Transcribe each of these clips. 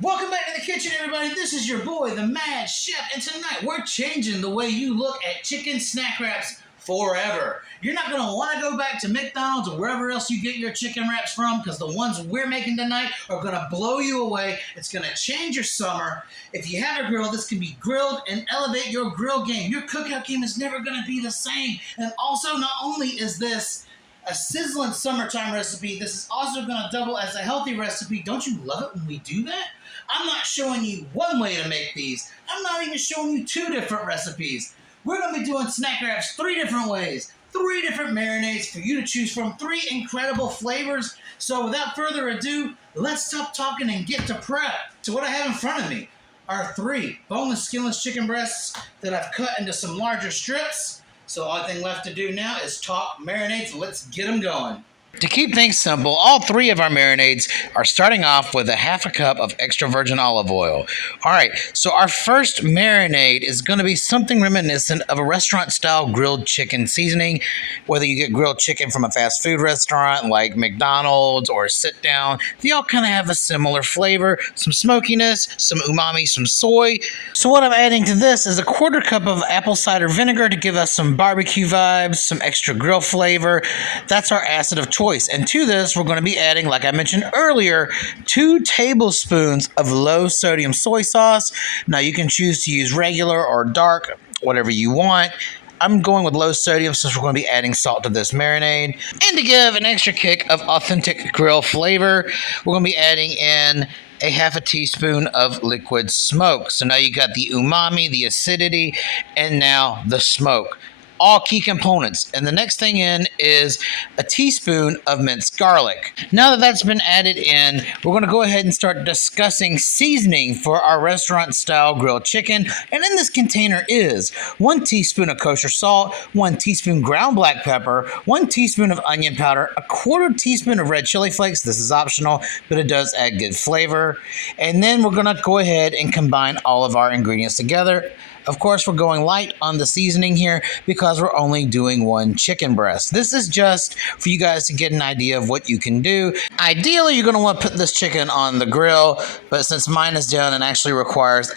Welcome back to the kitchen, everybody. This is your boy, the Mad Chef, and tonight we're changing the way you look at chicken snack wraps forever. You're not going to want to go back to McDonald's or wherever else you get your chicken wraps from, because the ones we're making tonight are going to blow you away. It's going to change your summer. If you have a grill, this can be grilled and elevate your grill game. Your cookout game is never going to be the same. And also, not only is this a sizzling summertime recipe, this is also going to double as a healthy recipe. Don't you love it when we do that? I'm not showing you one way to make these. I'm not even showing you two different recipes. We're going to be doing snack wraps three different ways, three different marinades for you to choose from, three incredible flavors. So without further ado, let's stop talking and get to prep. So what I have in front of me are three boneless, skinless chicken breasts that I've cut into some larger strips. So the only thing left to do now is talk marinades. Let's get them going. To keep things simple, all three of our marinades are starting off with a half a cup of extra virgin olive oil. All right, so our first marinade is going to be something reminiscent of a restaurant-style grilled chicken seasoning. Whether you get grilled chicken from a fast food restaurant like McDonald's or sit down, they all kind of have a similar flavor, some smokiness, some umami, some soy. So what I'm adding to this is a quarter cup of apple cider vinegar to give us some barbecue vibes, some extra grill flavor. That's our acid of choice. And to this, we're going to be adding, like I mentioned earlier, 2 tablespoons of low sodium soy sauce. Now you can choose to use regular or dark, whatever you want. I'm going with low sodium since we're going to be adding salt to this marinade. And to give an extra kick of authentic grill flavor, we're going to be adding in a half a teaspoon of liquid smoke. So now you got the umami, the acidity, and now the smoke. All key components. And the next thing in is a teaspoon of minced garlic. Now that that's been added in, we're going to go ahead and start discussing seasoning for our restaurant style grilled chicken. And in this container is 1 teaspoon of kosher salt, 1 teaspoon ground black pepper, 1 teaspoon of onion powder, a quarter teaspoon of red chili flakes. This is optional, but it does add good flavor. And then we're going to go ahead and combine all of our ingredients together. Of course, we're going light on the seasoning here because we're only doing 1 chicken breast. This is just for you guys to get an idea of what you can do. Ideally, you're going to want to put this chicken on the grill, but since mine is done and actually requires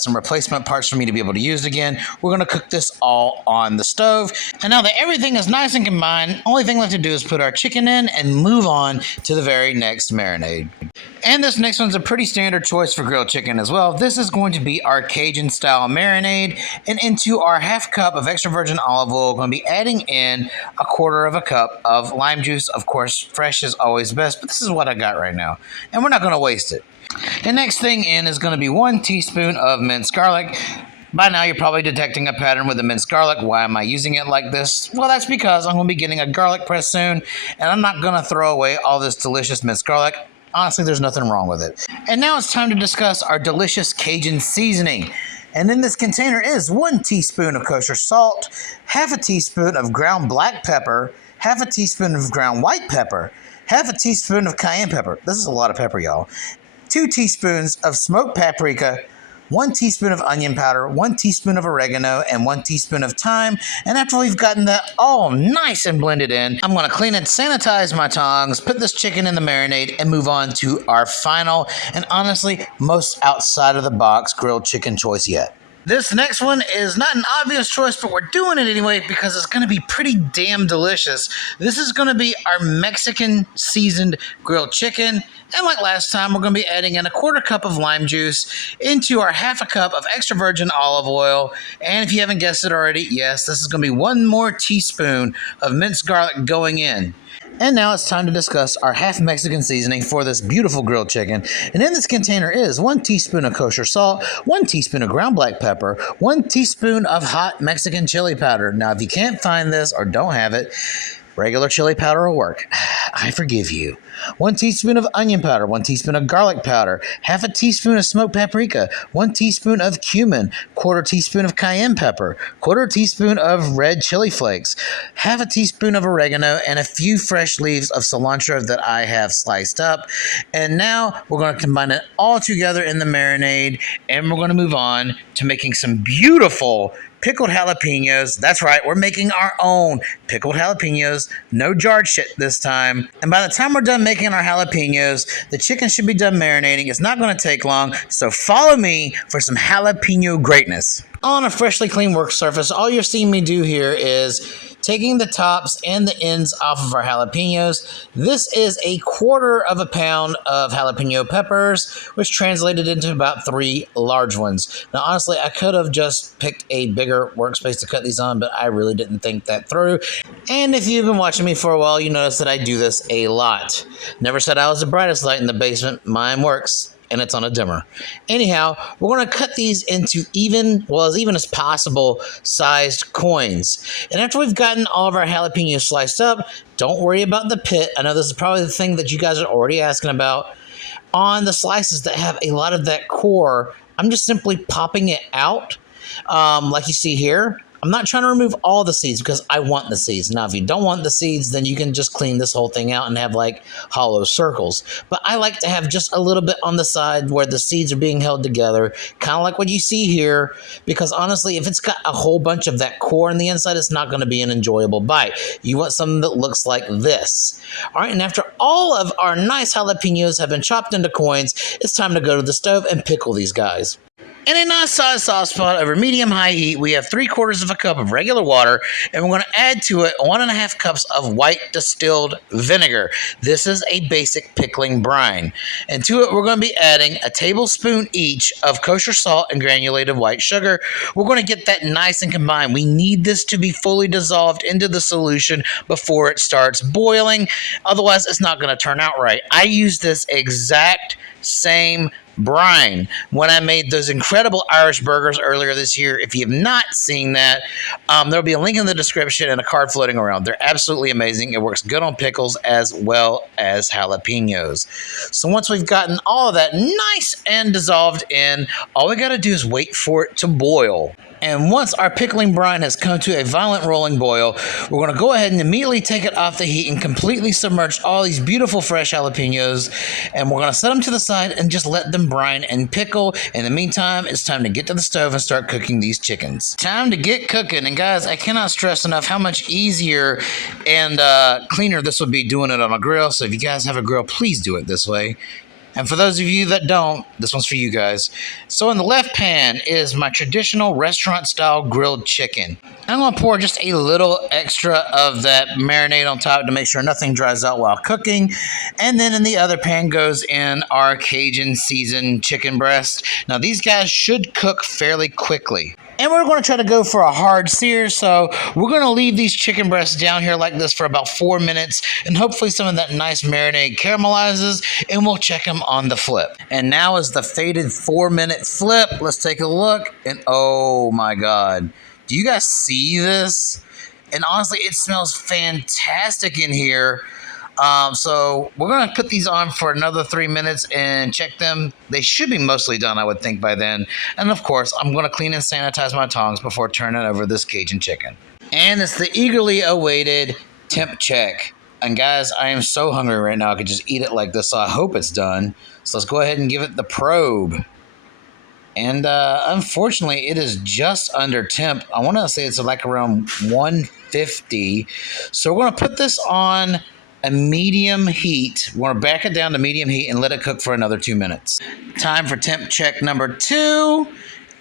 some replacement parts for me to be able to use it again, we're going to cook this all on the stove. And now that everything is nice and combined, only thing left to do is put our chicken in and move on to the very next marinade. And this next one's a pretty standard choice for grilled chicken as well. This is going to be our Cajun style marinade. And into our half cup of extra virgin olive oil, we're going to be adding in a quarter of a cup of lime juice. Of course, fresh is always best, but this is what I got right now. And we're not going to waste it. The next thing in is going to be 1 teaspoon of minced garlic. By now, you're probably detecting a pattern with the minced garlic. Why am I using it like this? Well, that's because I'm going to be getting a garlic press soon, and I'm not going to throw away all this delicious minced garlic. Honestly, there's nothing wrong with it. And now it's time to discuss our delicious Cajun seasoning. And in this container is 1 teaspoon of kosher salt, half a teaspoon of ground black pepper, half a teaspoon of ground white pepper, half a teaspoon of cayenne pepper. This is a lot of pepper, y'all. 2 teaspoons of smoked paprika, 1 teaspoon of onion powder, 1 teaspoon of oregano, and 1 teaspoon of thyme. And after we've gotten that all nice and blended in, I'm going to clean and sanitize my tongs, put this chicken in the marinade, and move on to our final and honestly most outside of the box grilled chicken choice yet. This next one is not an obvious choice, but we're doing it anyway because it's going to be pretty damn delicious. This is going to be our Mexican seasoned grilled chicken. And like last time, we're going to be adding in a quarter cup of lime juice into our half a cup of extra virgin olive oil. And if you haven't guessed it already, yes, this is going to be 1 more teaspoon of minced garlic going in. And now it's time to discuss our half Mexican seasoning for this beautiful grilled chicken. And in this container is 1 teaspoon of kosher salt, 1 teaspoon of ground black pepper, 1 teaspoon of hot Mexican chili powder. Now, if you can't find this or don't have it, regular chili powder will work. I forgive you. 1 teaspoon of onion powder, 1 teaspoon of garlic powder, half a teaspoon of smoked paprika, 1 teaspoon of cumin, quarter teaspoon of cayenne pepper, quarter teaspoon of red chili flakes, half a teaspoon of oregano, and a few fresh leaves of cilantro that I have sliced up. And now we're going to combine it all together in the marinade, and we're going to move on to making some beautiful pickled jalapenos. That's right, we're making our own pickled jalapenos. No jarred shit this time. And by the time we're done making our jalapenos, the chicken should be done marinating. It's not going to take long, so follow me for some jalapeno greatness. On a freshly clean work surface, all you're seeing me do here is taking the tops and the ends off of our jalapenos. This is 1/4 pound of jalapeno peppers, which translated into about 3 large ones. Now, honestly, I could have just picked a bigger workspace to cut these on, but I really didn't think that through. And if you've been watching me for a while, you notice that I do this a lot. Never said I was the brightest light in the basement. Mine works. And it's on a dimmer. Anyhow, we're going to cut these into as even as possible sized coins. And after we've gotten all of our jalapenos sliced up, don't worry about the pit. I know this is probably the thing that you guys are already asking about. On the slices that have a lot of that core, I'm just simply popping it out like you see here. I'm not trying to remove all the seeds because I want the seeds. Now, if you don't want the seeds, then you can just clean this whole thing out and have like hollow circles. But I like to have just a little bit on the side where the seeds are being held together, kind of like what you see here, because honestly, if it's got a whole bunch of that core on the inside, it's not going to be an enjoyable bite. You want something that looks like this. All right, and after all of our nice jalapenos have been chopped into coins, it's time to go to the stove and pickle these guys. In a nice sized saucepan over medium-high heat, we have 3/4 cup of regular water, and we're going to add to it 1.5 cups of white distilled vinegar. This is a basic pickling brine. And to it, we're going to be adding a tablespoon each of kosher salt and granulated white sugar. We're going to get that nice and combined. We need this to be fully dissolved into the solution before it starts boiling. Otherwise, it's not going to turn out right. I use this exact same brine when I made those incredible Irish burgers earlier this year. If you have not seen that, there'll be a link in the description and a card floating around. They're absolutely amazing. It works good on pickles as well as jalapenos. So once we've gotten all of that nice and dissolved in, all we got to do is wait for it to boil. And once our pickling brine has come to a violent rolling boil, we're going to go ahead and immediately take it off the heat and completely submerge all these beautiful fresh jalapenos. And we're going to set them to the side and just let them brine and pickle. In the meantime, it's time to get to the stove and start cooking these chickens. Time to get cooking. And guys, I cannot stress enough how much easier and cleaner this would be doing it on a grill. So if you guys have a grill, please do it this way. And for those of you that don't, this one's for you guys. So in the left pan is my traditional restaurant-style grilled chicken. I'm going to pour just a little extra of that marinade on top to make sure nothing dries out while cooking. And then in the other pan goes in our Cajun seasoned chicken breast. Now these guys should cook fairly quickly. And we're going to try to go for a hard sear, so we're going to leave these chicken breasts down here like this for about 4 minutes, and hopefully some of that nice marinade caramelizes, and we'll check them on the flip. And now is the fated 4-minute flip. Let's take a look, and oh my God. Do you guys see this? And honestly, it smells fantastic in here. So we're going to put these on for another 3 minutes and check them. They should be mostly done, I would think, by then. And of course, I'm going to clean and sanitize my tongs before turning over this Cajun chicken. And it's the eagerly awaited temp check. And guys, I am so hungry right now, I could just eat it like this, so I hope it's done. So let's go ahead and give it the probe. And unfortunately, it is just under temp. I want to say it's like around 150. So we're going to put this on a medium heat. We're going to back it down to medium heat and let it cook for another 2 minutes. Time for temp check number 2.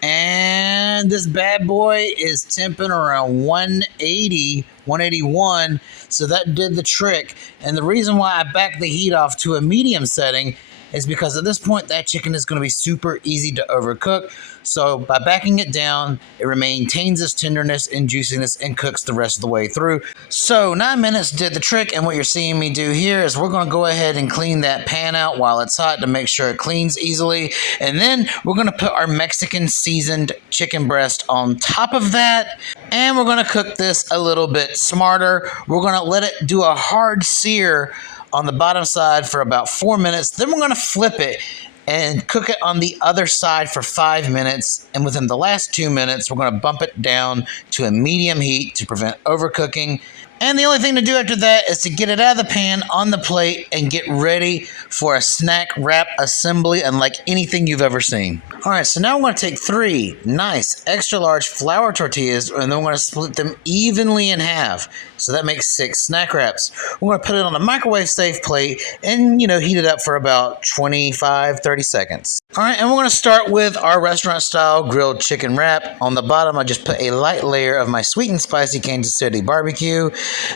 And this bad boy is temping around 180, 181. So that did the trick. And the reason why I backed the heat off to a medium setting is because at this point, that chicken is going to be super easy to overcook. So by backing it down, it maintains its tenderness and juiciness and cooks the rest of the way through. So 9 minutes did the trick, and what you're seeing me do here is we're going to go ahead and clean that pan out while it's hot to make sure it cleans easily. And then we're going to put our Mexican seasoned chicken breast on top of that. And we're going to cook this a little bit smarter. We're going to let it do a hard sear on the bottom side for about 4 minutes. Then we're going to flip it and cook it on the other side for 5 minutes. And within the last 2 minutes, we're going to bump it down to a medium heat to prevent overcooking. And the only thing to do after that is to get it out of the pan on the plate and get ready for a snack wrap assembly unlike anything you've ever seen. All right, so now I'm going to take 3 nice extra large flour tortillas and then we're going to split them evenly in half. So that makes 6 snack wraps. We're going to put it on a microwave safe plate and, heat it up for about 25-30 seconds. All right, and we're going to start with our restaurant style grilled chicken wrap. On the bottom, I just put a light layer of my sweet and spicy Kansas City barbecue.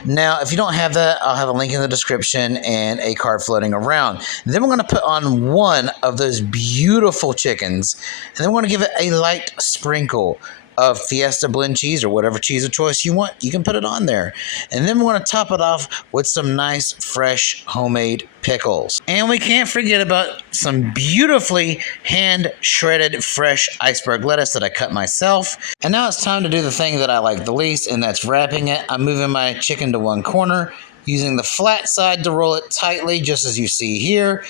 Now, if you don't have that, I'll have a link in the description and a card floating around. Then we're going to put on one of those beautiful chickens, and then we're going to give it a light sprinkle of Fiesta blend cheese or whatever cheese of choice you want. You can put it on there. And then we're going to top it off with some nice, fresh, homemade pickles. And we can't forget about some beautifully hand-shredded fresh iceberg lettuce that I cut myself. And now it's time to do the thing that I like the least, and that's wrapping it. I'm moving my chicken to one corner, using the flat side to roll it tightly, just as you see here.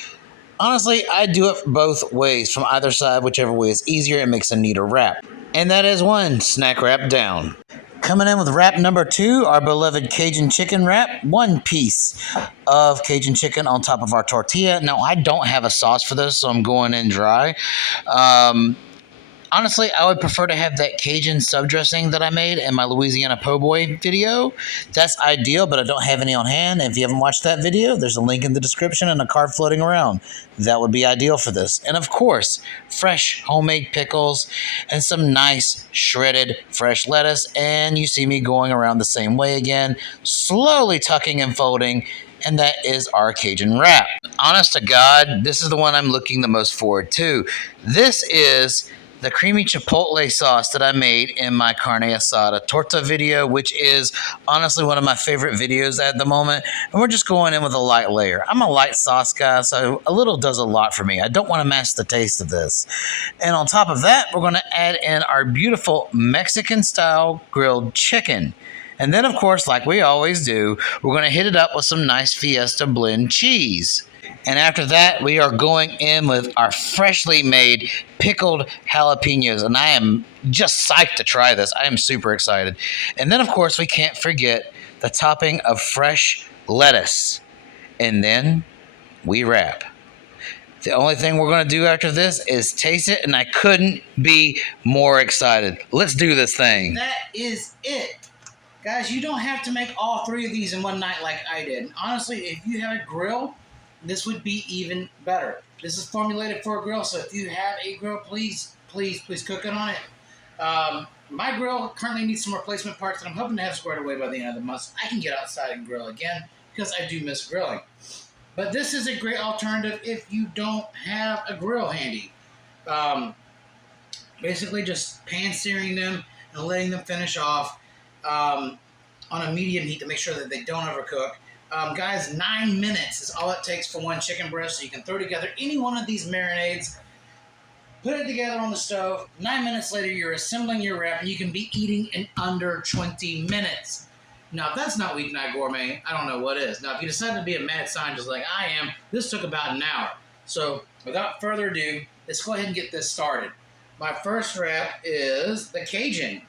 Honestly, I do it both ways, from either side, whichever way is easier. It makes a neater wrap. And that is one snack wrap down. Coming in with wrap number 2, our beloved Cajun chicken wrap. 1 piece of Cajun chicken on top of our tortilla. Now, I don't have a sauce for this, so I'm going in dry. Honestly, I would prefer to have that Cajun sub dressing that I made in my Louisiana Po' Boy video. That's ideal, but I don't have any on hand. If you haven't watched that video, there's a link in the description and a card floating around. That would be ideal for this. And of course, fresh homemade pickles and some nice shredded fresh lettuce. And you see me going around the same way again, slowly tucking and folding. And that is our Cajun wrap. Honest to God, this is the one I'm looking the most forward to. This is the creamy chipotle sauce that I made in my carne asada torta video, which is honestly one of my favorite videos at the moment. And we're just going in with a light layer. I'm a light sauce guy, so a little does a lot for me. I don't want to mask the taste of this. And on top of that, we're going to add in our beautiful Mexican-style grilled chicken. And then, of course, like we always do, we're going to hit it up with some nice Fiesta blend cheese. And after that, we are going in with our freshly made pickled jalapenos. And I am just psyched to try this. I am super excited. And then, of course, we can't forget the topping of fresh lettuce. And then we wrap. The only thing we're going to do after this is taste it, and I couldn't be more excited. Let's do this thing. That is it. Guys, you don't have to make all 3 of these in one night like I did. Honestly, if you have a grill, this would be even better. This is formulated for a grill, so if you have a grill, please cook it on it. My grill currently needs some replacement parts that I'm hoping to have squared away by the end of the month, so I can get outside and grill again because I do miss grilling. But this is a great alternative if you don't have a grill handy. Basically just pan searing them and letting them finish off on a medium heat to make sure that they don't overcook. Guys, 9 minutes is all it takes for one chicken breast, so you can throw together any one of these marinades, put it together on the stove. 9 minutes later, you're assembling your wrap, and you can be eating in under 20 minutes. Now, if that's not weeknight gourmet, I don't know what is. Now, if you decide to be a mad scientist like I am, this took about an hour. So, without further ado, let's go ahead and get this started. My first wrap is the Cajun.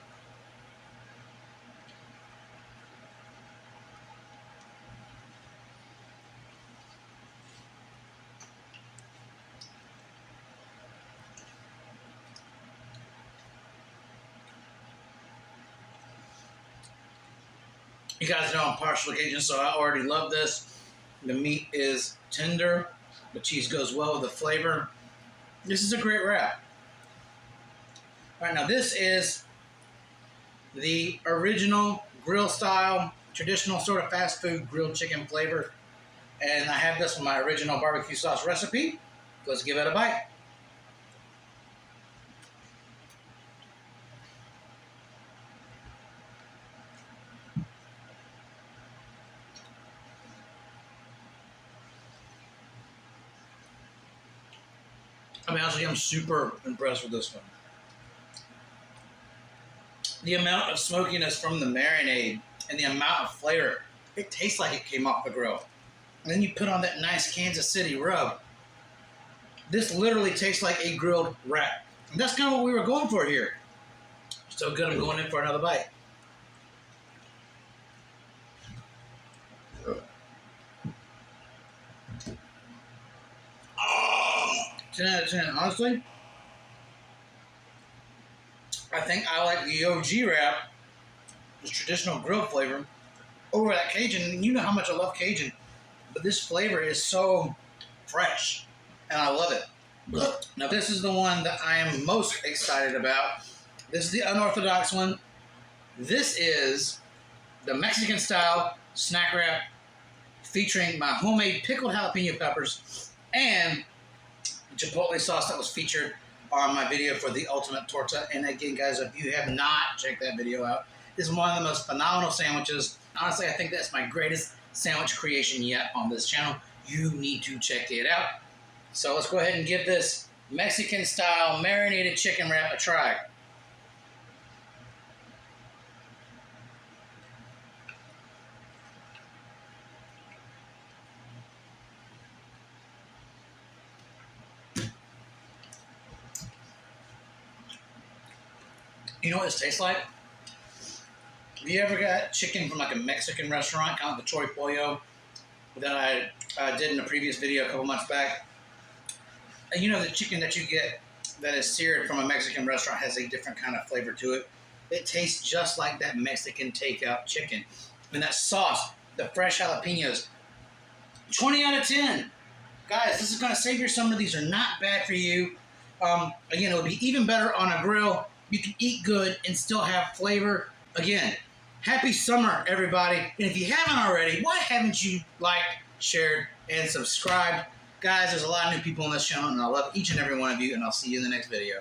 You guys know I'm partial to Cajun, so I already love this. The meat is tender. The cheese goes well with the flavor. This is a great wrap. All right, now this is the original grill style, traditional sort of fast food grilled chicken flavor. And I have this from my original barbecue sauce recipe. Let's give it a bite. I mean, honestly, I'm super impressed with this one. The amount of smokiness from the marinade and the amount of flavor, it tastes like it came off the grill. And then you put on that nice Kansas City rub. This literally tastes like a grilled wrap. And that's kind of what we were going for here. So good, I'm going in for another bite. 10 out of 10. Honestly, I think I like the OG wrap, the traditional grilled flavor, over that Cajun. You know how much I love Cajun, but this flavor is so fresh, and I love it. Now, this is the one that I am most excited about. This is the unorthodox one. This is the Mexican style snack wrap featuring my homemade pickled jalapeno peppers and chipotle sauce that was featured on my video for the ultimate torta. And again, guys, if you have not checked that video out, this is one of the most phenomenal sandwiches. Honestly, I think that's my greatest sandwich creation yet on this channel. You need to check it out. So let's go ahead and give this Mexican style marinated chicken wrap a try. You know what this tastes like? Have you ever got chicken from like a Mexican restaurant, kind of the Chori Pollo that I did in a previous video a couple months back? And you know the chicken that you get that is seared from a Mexican restaurant has a different kind of flavor to it. It tastes just like that Mexican takeout chicken. And that sauce, the fresh jalapenos, 20 out of 10. Guys, this is going to savor some of these. Are not bad for you. Again, it would be even better on a grill. You can eat good and still have flavor. Again, happy summer, everybody. And if you haven't already, why haven't you liked, shared, and subscribed? Guys, there's a lot of new people on this channel, and I love each and every one of you, and I'll see you in the next video.